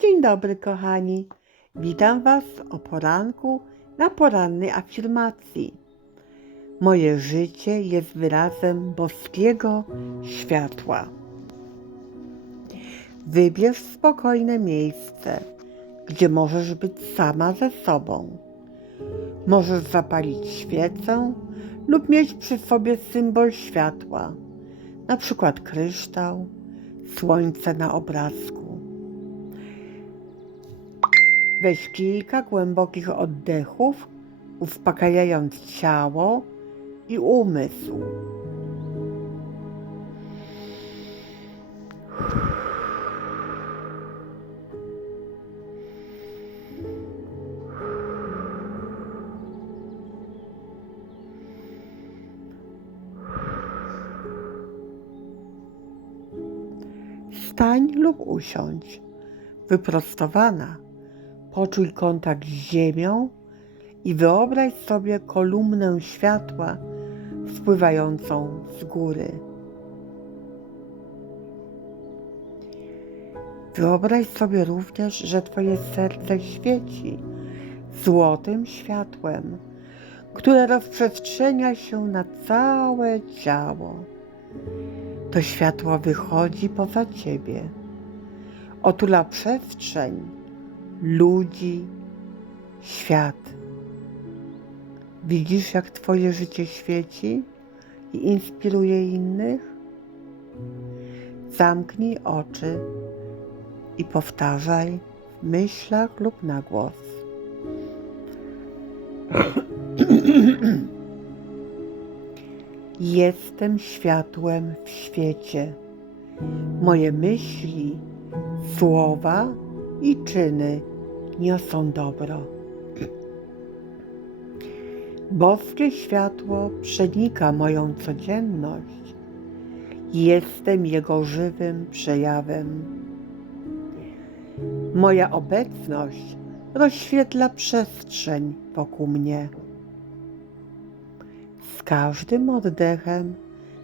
Dzień dobry, kochani. Witam Was o poranku na porannej afirmacji. Moje życie jest wyrazem boskiego światła. Wybierz spokojne miejsce, gdzie możesz być sama ze sobą. Możesz zapalić świecę lub mieć przy sobie symbol światła, na przykład kryształ, słońce na obrazku. Weź kilka głębokich oddechów, uspokajając ciało i umysł. Stań lub usiądź, wyprostowana. Poczuj kontakt z ziemią i wyobraź sobie kolumnę światła spływającą z góry. Wyobraź sobie również, że Twoje serce świeci złotym światłem, które rozprzestrzenia się na całe ciało. To światło wychodzi poza Ciebie, otula przestrzeń ludzi, świat. Widzisz, jak Twoje życie świeci i inspiruje innych? Zamknij oczy i powtarzaj w myślach lub na głos. Jestem światłem w świecie. Moje myśli, słowa i czyny niosą dobro. Boskie światło przenika moją codzienność. Jestem jego żywym przejawem. Moja obecność rozświetla przestrzeń wokół mnie. Z każdym oddechem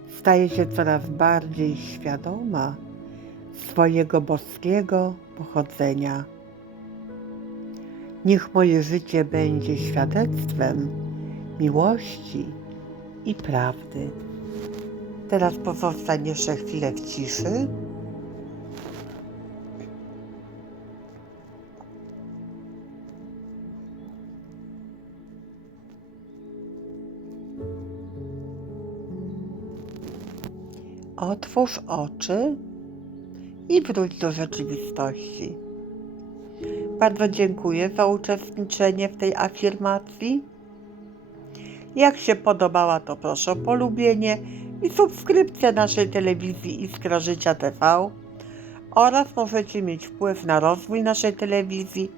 staję się coraz bardziej świadoma swojego boskiego pochodzenia. Niech moje życie będzie świadectwem miłości i prawdy. Teraz pozostań jeszcze chwilę w ciszy. Otwórz oczy i wróć do rzeczywistości. Bardzo dziękuję za uczestniczenie w tej afirmacji. Jak się podobała, to proszę o polubienie i subskrypcję naszej telewizji Iskra Życia TV oraz możecie mieć wpływ na rozwój naszej telewizji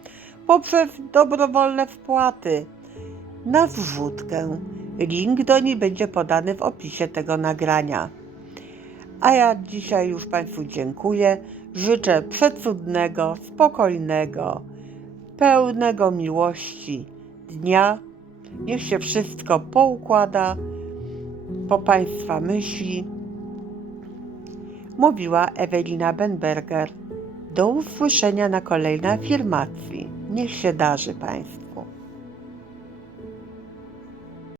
poprzez dobrowolne wpłaty na zrzutkę. Link do niej będzie podany w opisie tego nagrania. A ja dzisiaj już Państwu dziękuję. Życzę przecudnego, spokojnego, pełnego miłości dnia. Niech się wszystko poukłada po Państwa myśli. Mówiła Ewelina Benberger. Do usłyszenia na kolejnej afirmacji. Niech się darzy Państwu.